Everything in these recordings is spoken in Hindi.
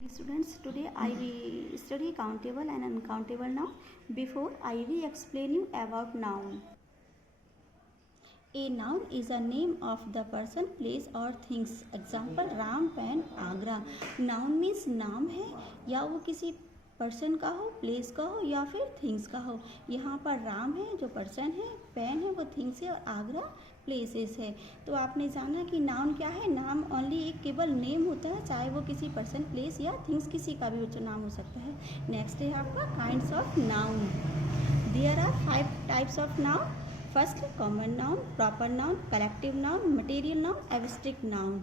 Students, today I will study countable and uncountable noun. Before I will explain you about noun. A noun is a name of the person, place or things. Example, Ram pen Agra. Noun means नाम है या वो किसी पर्सन का हो, प्लेस का हो या फिर थिंग्स का हो. यहाँ पर राम है जो पर्सन है, पेन है वो थिंग्स है और आगरा प्लेसेस है. तो आपने जाना कि नाउन क्या है. नाम ओनली एक केवल नेम होता है, चाहे वो किसी पर्सन, प्लेस या थिंग्स किसी का भी नाम हो सकता है. नेक्स्ट है आपका kinds of noun. There are 5 types of noun. First, common noun, proper noun, collective noun, material noun, abstract noun.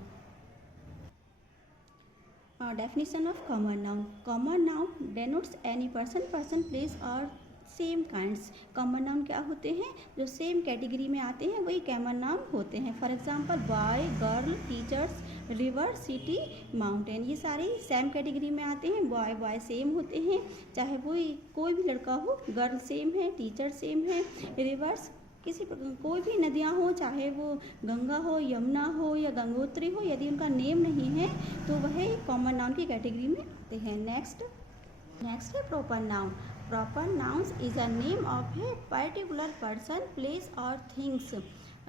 Definition of common noun. Common noun denotes any person, place or same kinds. Common noun क्या होते हैं? जो सेम कैटेगरी में आते हैं वही कॉमन नाउन होते हैं. For example boy, girl, teachers, river, city, mountain, ये सारे सेम कैटेगरी में आते हैं. बॉय सेम होते हैं, चाहे वो कोई भी लड़का हो. गर्ल सेम है, टीचर सेम है, रिवर्स किसी कोई भी नदियाँ हो, चाहे वो गंगा हो, यमुना हो या गंगोत्री हो, यदि उनका नेम नहीं है तो वह कॉमन नाउन की कैटेगरी में आते हैं. नेक्स्ट है proper noun. Proper nouns is a name of a particular person, place और things.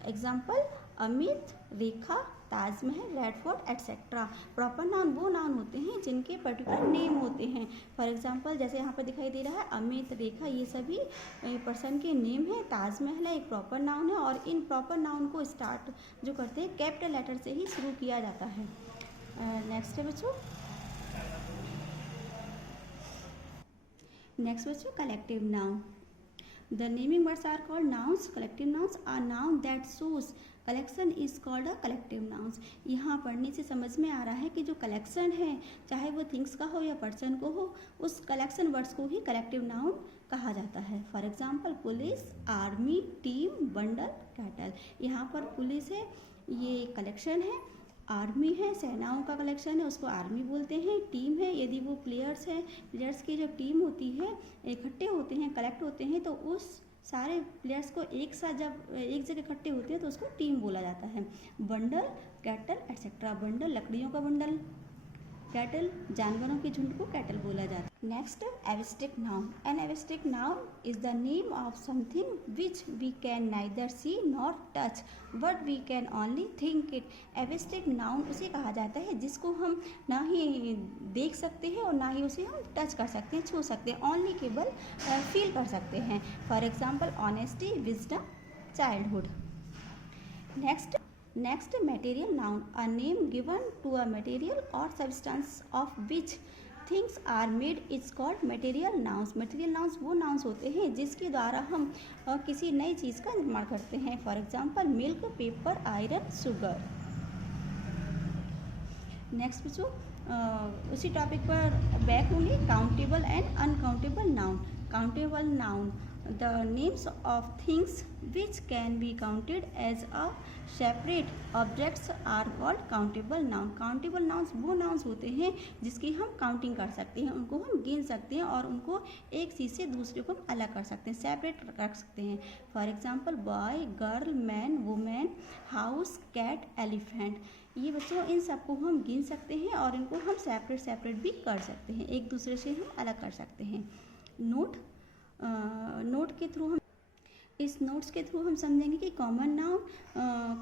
Example Amit, Rekha, Taj Mahal, Red Fort etcetera. Proper noun वो नाउन होते हैं जिनके पर्टिकुलर नेम होते हैं. फॉर एग्जांपल जैसे यहाँ पर दिखाई दे रहा है अमित, रेखा, ये सभी पर्सन के नेम है. ताजमहल है एक प्रॉपर नाउन है और इन प्रॉपर नाउन को स्टार्ट जो करते हैं कैपिटल लेटर से ही शुरू किया जाता है. नेक्स्ट है बच्चों collective noun. The naming words are called nouns. Collective nouns are noun that shows collection is called a collective nouns. यहाँ पढ़ने से समझ में आ रहा है कि जो कलेक्शन है, चाहे वो थिंग्स का हो या पर्सन को हो, उस कलेक्शन वर्ड्स को ही कलेक्टिव नाउन कहा जाता है. For example police, army, team, bundle, cattle. यहाँ पर पुलिस है, ये कलेक्शन है. आर्मी है, सेनाओं का कलेक्शन है, उसको आर्मी बोलते हैं. टीम है, यदि वो प्लेयर्स हैं, प्लेयर्स की जो टीम होती है, इकट्ठे होते हैं, कलेक्ट होते हैं, तो उस सारे प्लेयर्स को एक साथ जब एक जगह इकट्ठे होते हैं तो उसको टीम बोला जाता है. Bundle, cattle etcetera. बंडल लकड़ियों का बंडल, कैटल जानवरों के झुंड को कैटल बोला जाता है. Next abstract noun. An abstract noun is the name of something which we can neither see nor touch but we can only think it. Abstract noun उसे कहा जाता है जिसको हम ना ही देख सकते हैं और ना ही उसे हम टच कर सकते हैं, छू सकते हैं, ओनली केवल फील कर सकते हैं. For example honesty, wisdom, childhood. Next, material noun. A name given to a material or substance of which things are made is called material nouns. Material nouns वो nouns होते हैं जिसके द्वारा हम किसी नई चीज़ का निर्माण करते हैं. For example milk, paper, iron, sugar. Next बच्चों उसी टॉपिक पर बैक होंगे. Countable and uncountable noun. Countable noun the names of things which can be counted as a separate objects are called countable noun. countable nouns वो nouns होते हैं जिसकी हम काउंटिंग कर सकते हैं, उनको हम गिन सकते हैं और उनको एक चीज़ से दूसरे को हम अलग कर सकते हैं, सेपरेट रख सकते हैं. For example boy, girl, man, women, house, cat, elephant. ये बच्चों इन सबको हम गिन सकते हैं और इनको हम सेपरेट भी कर सकते हैं, एक दूसरे से हम अलग कर सकते हैं. नोट के थ्रू हम इस नोट्स के थ्रू हम समझेंगे कि कॉमन नाउन,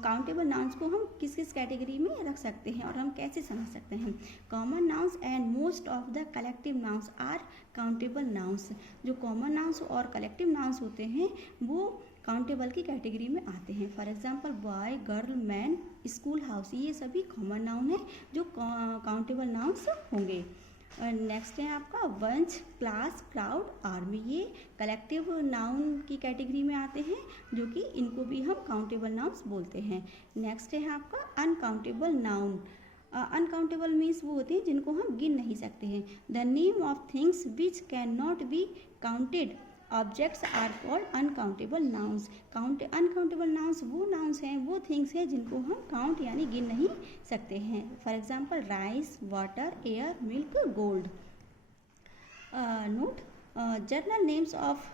काउंटेबल नाउन्स को हम किस किस कैटेगरी में रख सकते हैं और हम कैसे समझ सकते हैं. Common nouns and most of the collective nouns are countable nouns. जो कॉमन नाउन्स और कलेक्टिव नाउन्स होते हैं वो काउंटेबल की कैटेगरी में आते हैं. For example boy, girl, man, school, house, ये सभी कॉमन नाउन है जो काउंटेबल नाउन्स होंगे. नेक्स्ट है आपका वंश, क्लास, क्राउड, आर्मी. ये कलेक्टिव नाउन की कैटेगरी में आते हैं जो कि इनको भी हम काउंटेबल नाउन्स बोलते हैं. नेक्स्ट है आपका अनकाउंटेबल नाउन. अनकाउंटेबल मीन्स वो होते हैं जिनको हम गिन नहीं सकते हैं. The name of things which can not be counted objects are called uncountable nouns. Uncountable nouns वो नाउन्स हैं, वो थिंग्स हैं जिनको हम काउंट यानी गिन नहीं सकते हैं. For example rice, water, air, milk, gold. Note general names of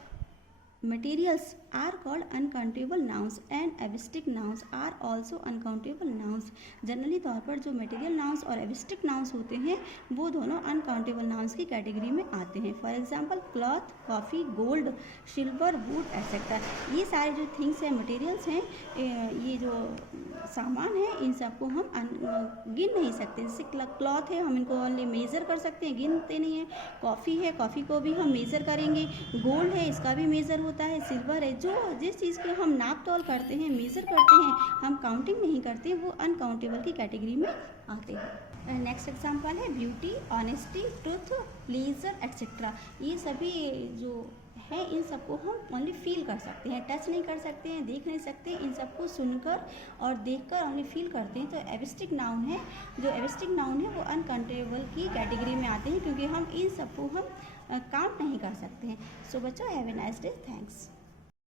materials are called uncountable nouns and abstract nouns are also uncountable nouns। Generally तौर पर जो मटेरियल नाउंस और एब्स्ट्रैक्ट नाउंस होते हैं वो दोनों अनकाउंटेबल नाउंस की कैटेगरी में आते हैं। For example cloth, coffee, gold, silver, would etcetera. ये सारे जो थिंग्स हैं, मटेरियल्स हैं, ये जो सामान है, इन सबको हम गिन नहीं सकते। जैसे क्लॉथ है, हम इनको ओनली मेज़र कर सकते हैं, गिनते नहीं हैं। कॉफ़ी है, कॉफ़ी को भी हम मेज़र करेंगे। गोल्ड है, इसका भी मेज़र होता है। सिल्वर है, जो जिस चीज़ के हम नाप तोल करते हैं, मेज़र करते हैं, हम काउंटिंग नहीं करते, वो अनकाउंटेबल की कैटेगरी में आते हैं। नेक्स्ट एग्जांपल है beauty, honesty, truth, pleaser etcetera. ये सभी जो है, इन सबको हम ओनली फील कर सकते हैं, टच नहीं कर सकते हैं, देख नहीं सकते। इन सबको सुनकर और देखकर ओनली फील करते हैं। तो एब्स्ट्रैक्ट नाउन है, जो एब्स्ट्रैक्ट नाउन है वो अनकाउंटेबल की कैटेगरी में आते हैं, क्योंकि हम इन सबको हम काउंट नहीं कर सकते हैं। सो बच्चों, have a nice day, thanks.